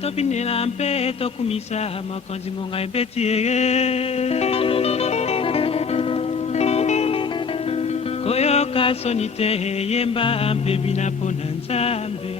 topinela mpe tokumisa mokonzi ngonga ebeti eye koyoka soni te yemba mpe bina mpo na Nzambe.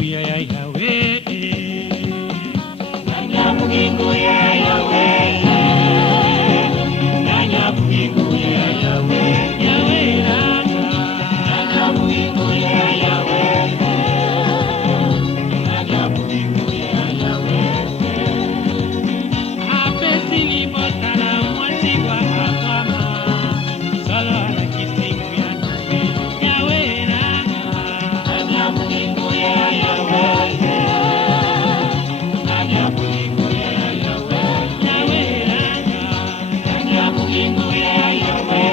ya Yawe. Nanya bugingo ya Yawe. Nanya bugingo ya Yawe. Yawe nanga. Nanya bugingo ya Yawe. Nanya bugingo ya Yawe. Apesi libota na mwasi kwa Abrahama. Solo ala kisingu ya Yawe. Yawe nanga. Nanya bugingo ya Yawe. Nanya bugingo ya Yawe. Yawe nanga. Nanya bugingo ya Yawe.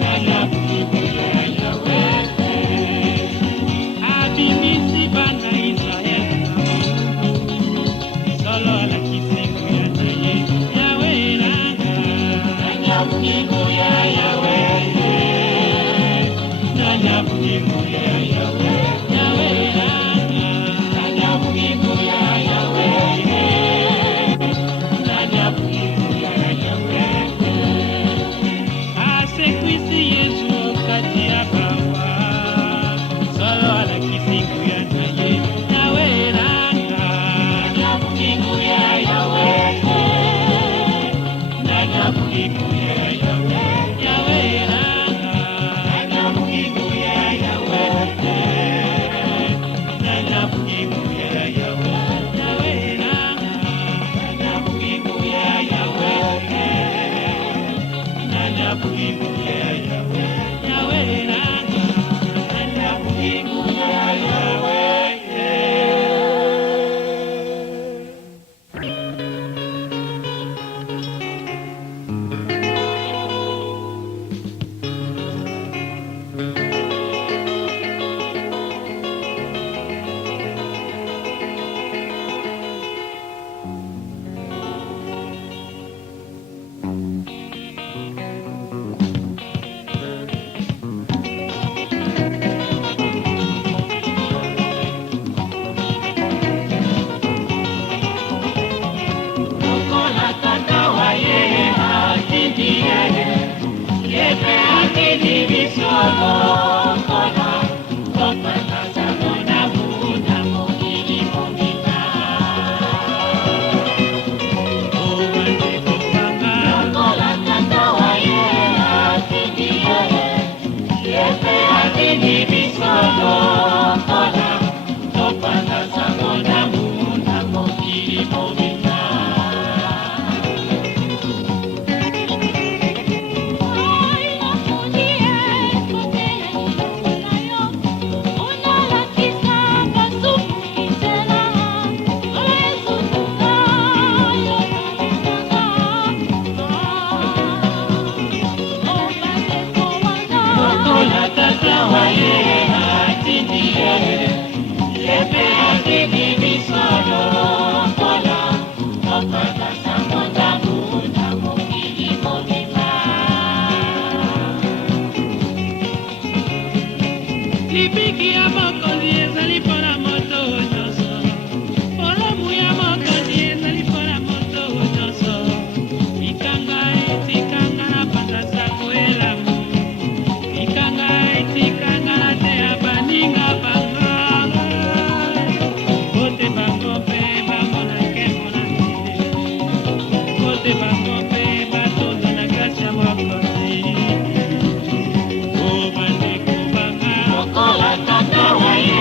Nanya bugingo ya Yawe. Abimisi bana Israel na Mungu. Solo ala kisingu ya Yawe. Yawe nanga. Nanya bugingo ya Yawe. Nanya bugingo ya Yawe. Yawe nanga. Nanya bugingo ya Yawe. Nanya bugingo ya Yawe. Asekwisi Yesu kati ya bawa. Solo ala kisingu ya Yawe. Yawe nanga. Nanya bugingo ya Yawe. Nanya bugingo ya Yawe. Yawe nanga. Nanya bugingo ya Yawe. Nanya bugingo ya Yawe. Yawe nanga. Nanya bugingo ya Yawe. Nanya bugingo ya Yawe. Yawe nanga. Nanya bugingo ya Yawe. Lokola tata wa ye atindi ye. Yepe atindi biso lokola. Topata sabona buna mokili mobima. Obande kopanga. Lokola tata wa ye atindi ye. Yepe atindi biso lokola. Topata sabona buna mokili mobima. Lokola tata wa ye atindi ye. Yepe atindi biso lokola. Topata sabona buna mokili mobima. Lipiki ya mokonzi ezali mpona moto nyonso. Polomu ya mokonzi ezali mpona moto nyonso. Likanga etikanga na panza koelamu. Likanga etikanga na te ya baninga banga. Kote bango mpe bamona nkembo na nzete. Kote bango mpe batondo na grasi ya mokonzi. O bandeko banga. Lokola tata wa ye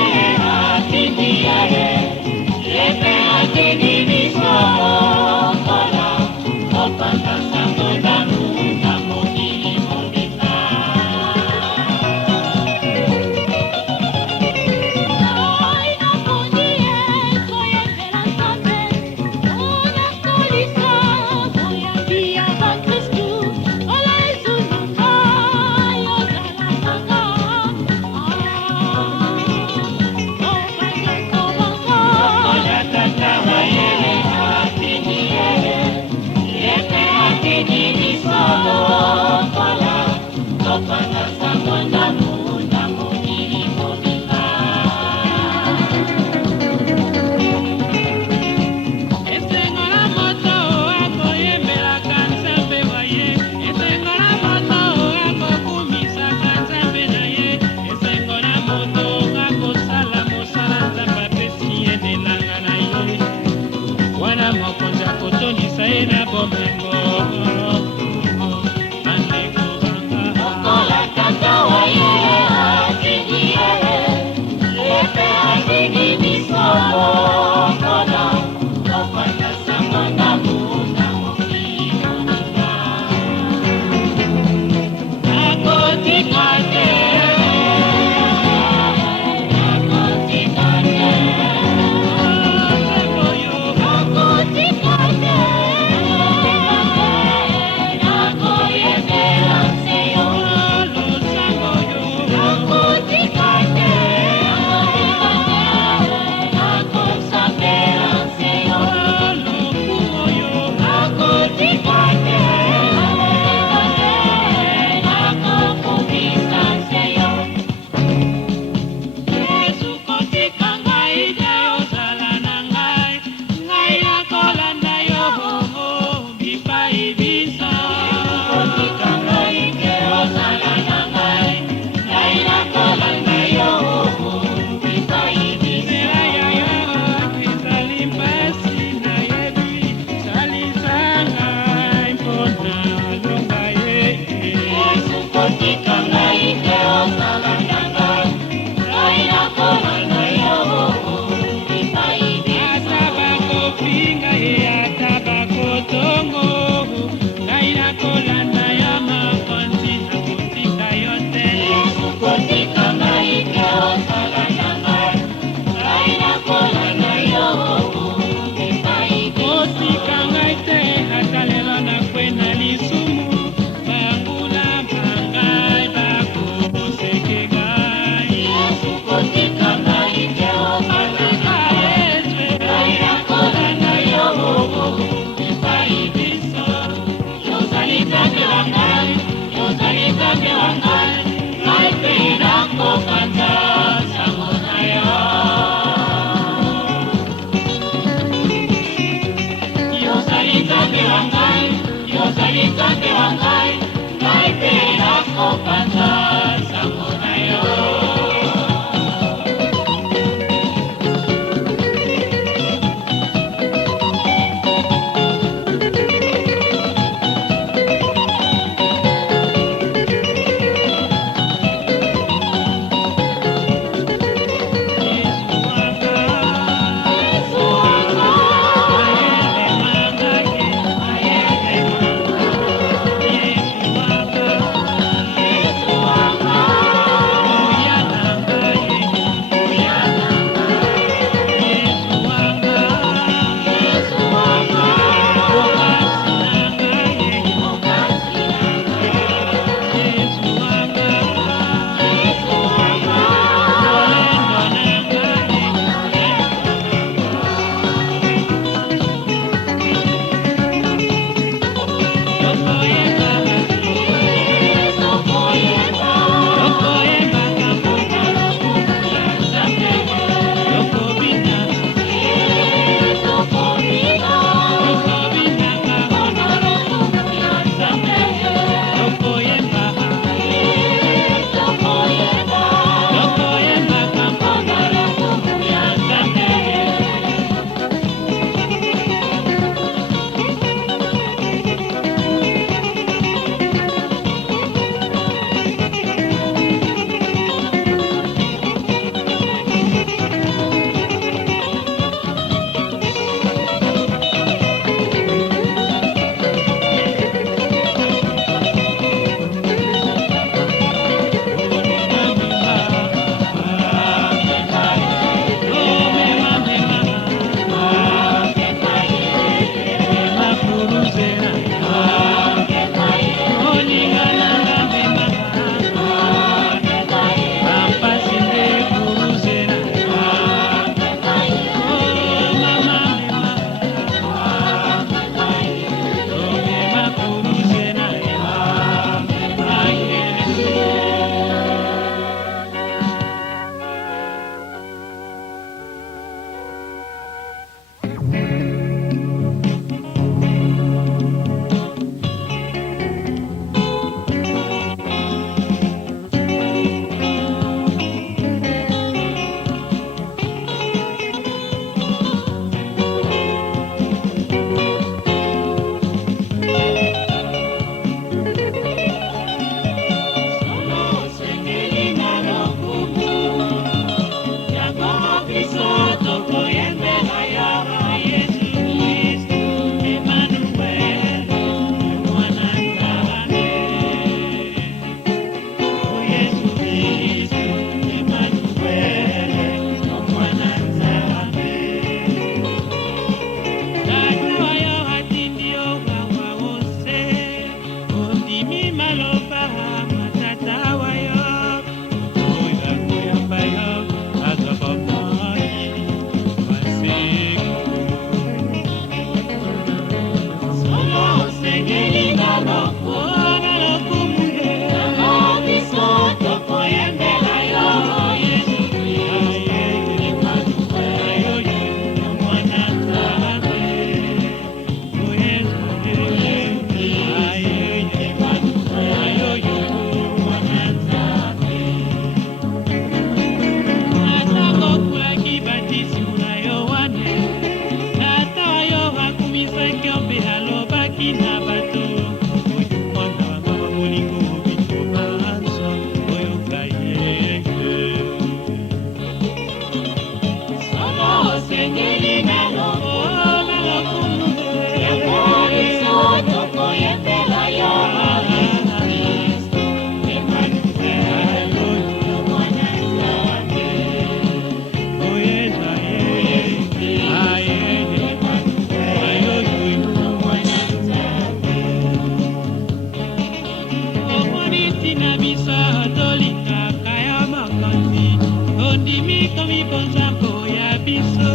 ntango ya biso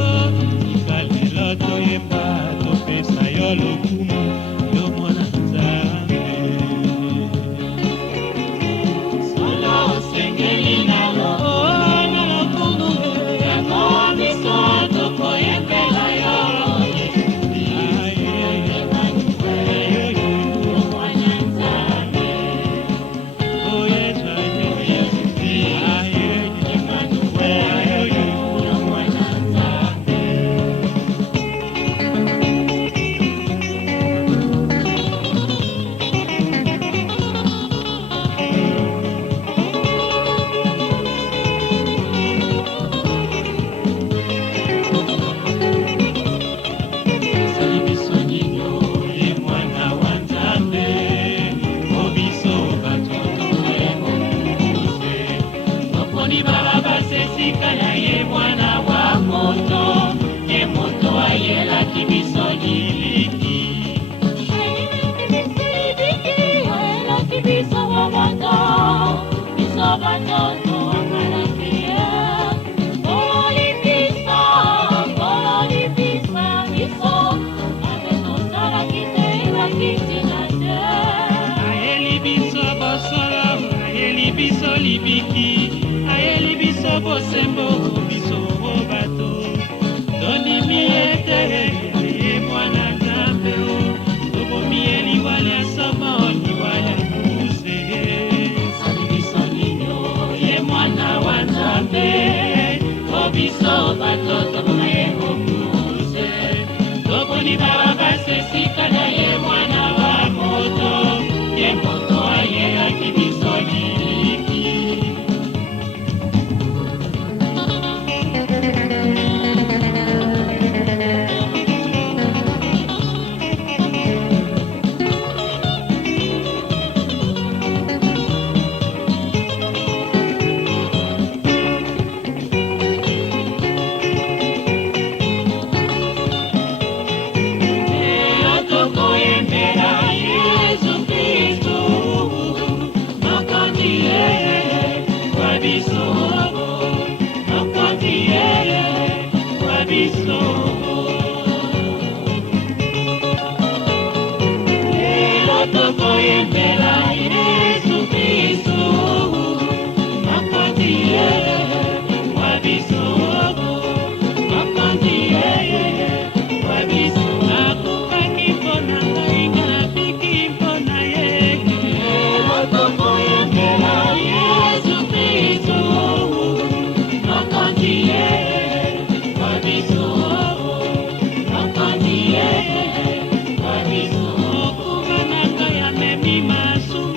ikalelo toyemba topesa yo lokumu yo mwana Nzambe solo osengeli nalo na lokumu yango biso tokoyembela yo Esika na ye mwana wa moto ye moto ayelaki biso libiki ayelaki biso bamoto biso batoto akalaki ye kololipisa biso ape tosalaki te bakitina te ayeli biso bosolo ayeli biso libiki ayeli biso bosembo biso bato tondimi ete ye mwana Nzambe tobomi ye liwala ya somo liwala ya muse sali biso nino ye mwana wa Nzambe o biso bato tobona ye mokuse toboni baba basesika na ye mwana wa moto ye moto ayelaki biso libiki Okumanaka ya memi masu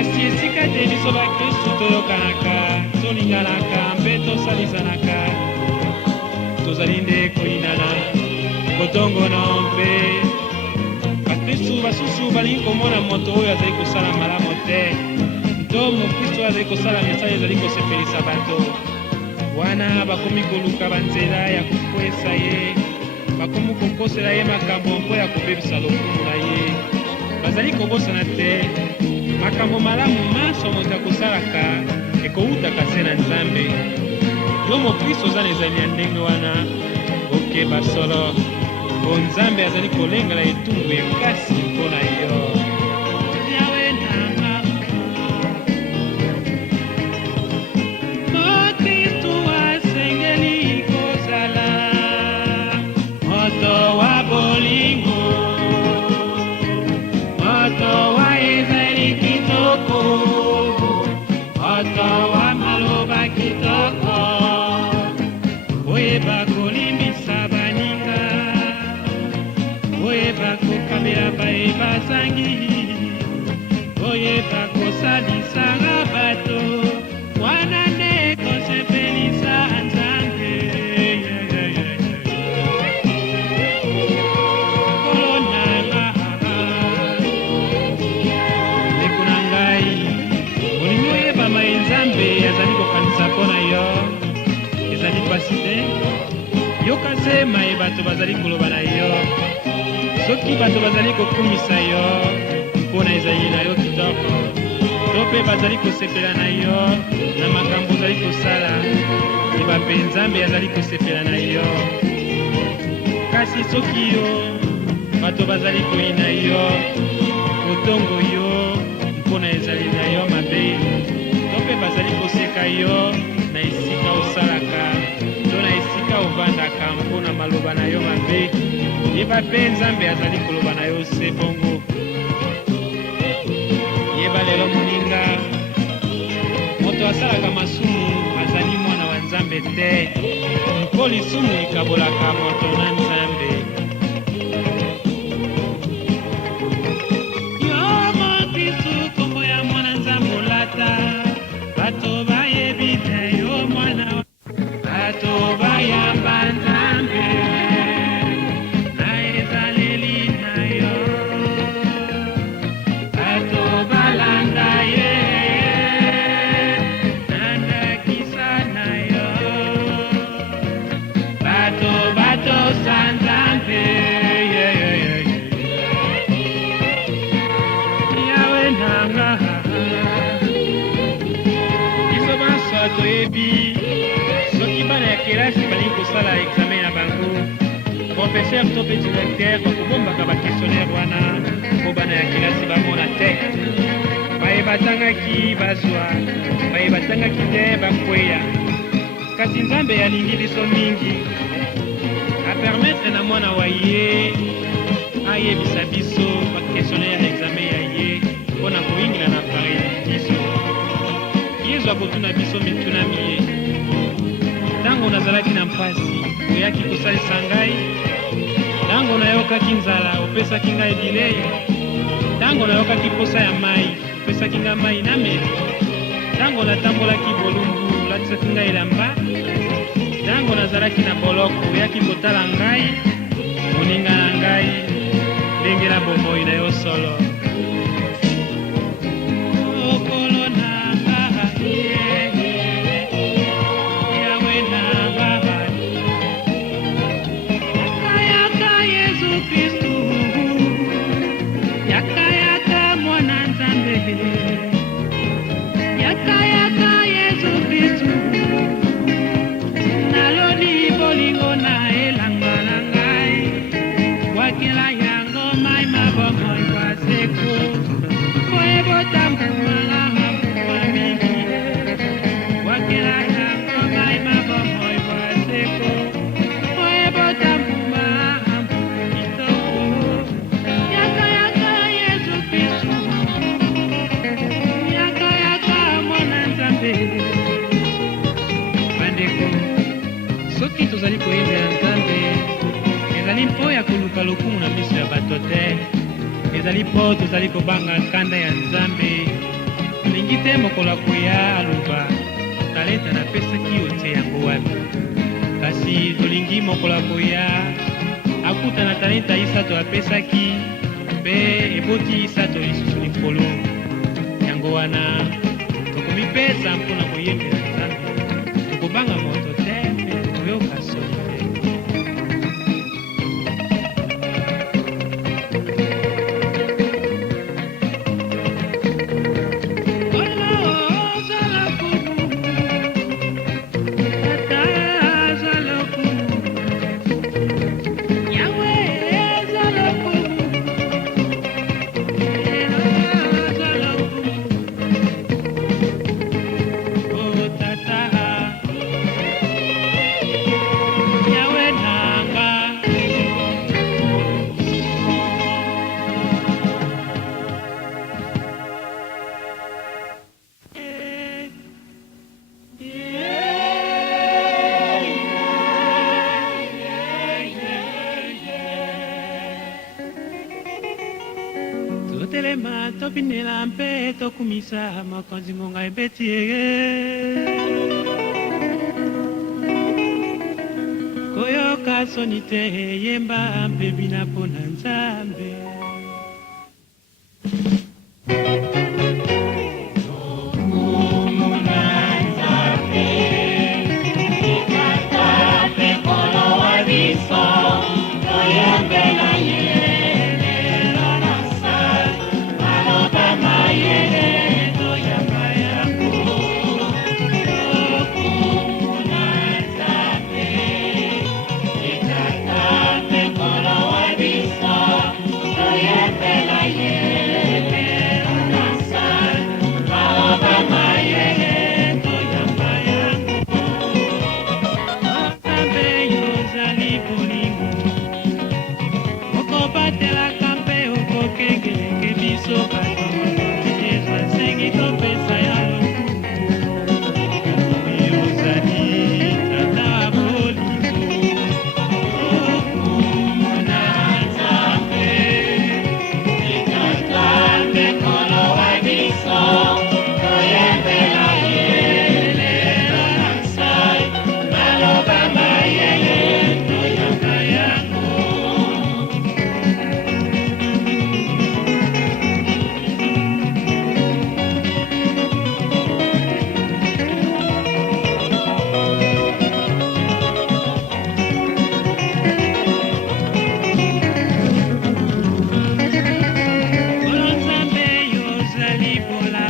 kasi esika te biso bakristu toyokanaka, tolinganaka mpe tosalizanaka, tozali nde koyinana kotongona mpe bakristu basusu balingi komona moto oyo azali kosala malamu te, to mokristu oyo azali kosala misala ezali kosepelisa bato wana bakomi koluka banzela ya kokwesa ye, bakomi kokosela ye makambo mpo ya kobebisa lokumu na ye, bazali kobosana te. Makambo malamu maso moto akosalaka ekowutaka se na Nzambe. Yo mokristo oza na ezali ya ndenge wana okeba solo po Nzambe azali kolengela etumbu ekasi mpo na yo. Yawe nanga mokristo asengeli kozala moto wa bolingo, moto wa ezali kitoko, moto wa maloba kitoko, oyeba kolimbisa baninga, oyeba kokamela bayeba zangi, oyeba kosalisanga bato wana nde kosepelisa Nzambe. Azali kokanisa mpo na yo ezali pasi te, yoka sema ye bato bazali koloba na yo, soki bato bazali kokumisa yo mpona ezali na yo kitoko, to mpe bazali kosepela na yo na makambo ozali kosala, eba mpe Nzambe azali kosepela na yo. Kasi soki yo bato bazali koyina yo kotongo yo mpona ezali na yo mabe, mpe bazali koseka yo na esika osalaka to na esika ovandaka mpona maloba na yo mabe, yeba mpe Nzambe azali koloba na yo se bongo. Yeba lelo moninga, moto asalaka masumu azali mwana wa Nzambe te, mpo lisumu likabolaka moto na Nzambe. Yo mokristu kombo ya mwana Nzambe olata, bato bayebi te yo mwana, bato bayamba Nzambe na ezaleli na yo, bato balanda ye na ndakisa na yo, bato batosa Nzambe. Yawe nanga toyebi soki bana ya kelasi balingi kosala examen na bango, professeur to mpe directeur bakobombaka bakestionnaire wana mpo bana ya kelasi bamona te, bayebatangaki bazwa, bayebatangaki te bakweya. Kasi Nzambe alingi biso mingi, apermetre na mwana wa ye ayebisa biso bakestionnaire ya examen ya ye mpona koyingila na paradiso. Yesu akotuna biso mitunami ye, ntango nazalaki na mpasi oyaki kosalisa ngai, ntango nayokaki nzala opesaki ngai bilei, ntango nayokaki posa ya mai opesaki ngai mai nameli, ntango natambolaki bolumbu olatisaki ngai elamba, ntango nazalaki na boloko oyaki kotala ngai, moninga na ngai ndenge na bomoi na yo solo. Soki tozali koyembela Nzambe ezali mpo ya koluka lokumu na miso ya bato te, ezali mpo tozali kobanga nkanda ya Nzambe te mokolo akoya aloba talenta napesaki yo te yango wapi, kasi tolingi mokolo akoya akuta na talenta isato apesaki mpe eboti isato lisusu likolo. Yango wana tokomipesa mpona koyembela Nzambe, tokobanga moto te mpe tokoyoka soni te. Totelema topinela mpe tokumisa makonzi monga ebeti eye koyoka soni te yemba mpe bina mpona Nzambe. Nzambe yozali bola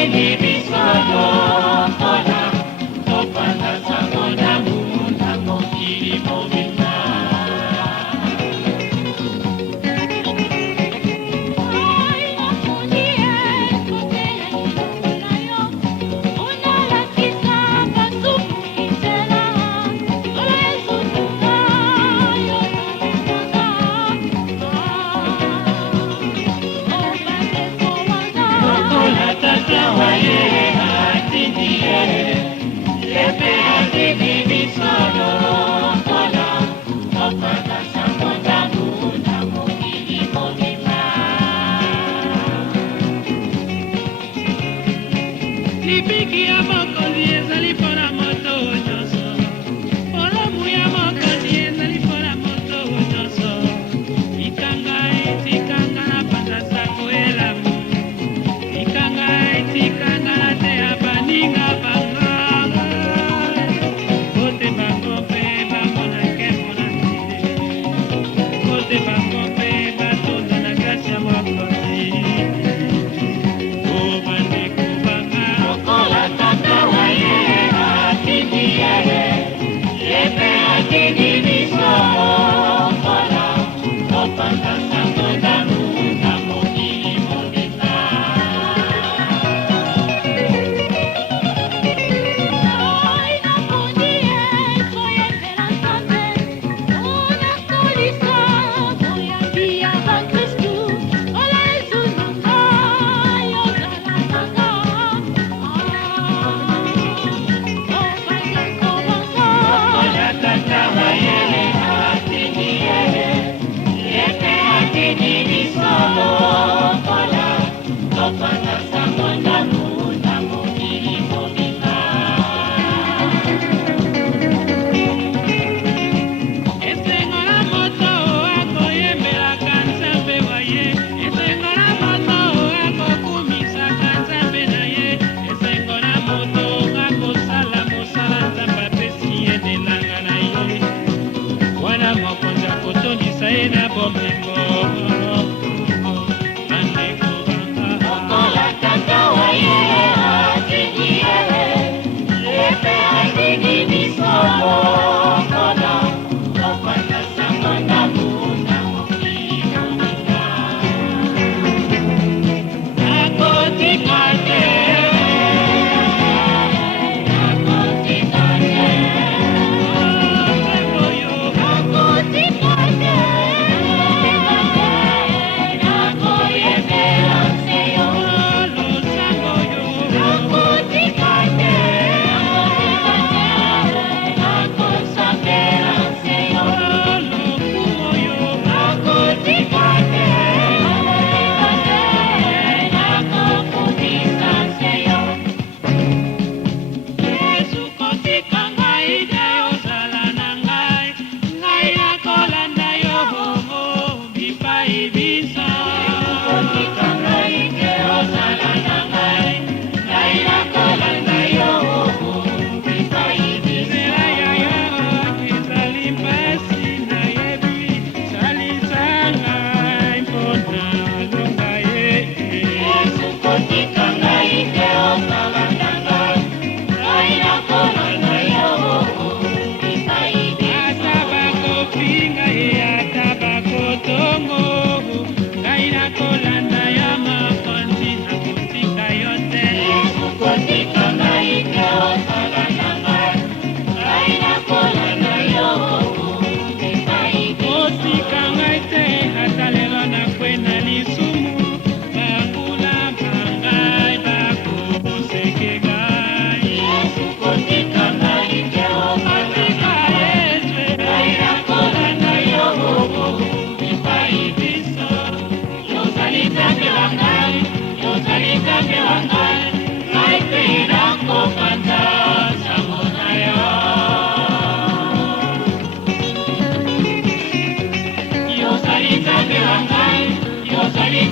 atindi biso lokola topanda sango na munda mokili mobimba. Lipiki ya mokonzi ezali mpona moto nyonso, polomu ya mokonzi ezali mpona moto nyonso. Tikanga na panda sango elamu, tikanga na te ya baninga banga. Kote bango mpe bango na nkembo na nzile, kote bango mpe batonda na kasi ya mokonzi. Yo salí,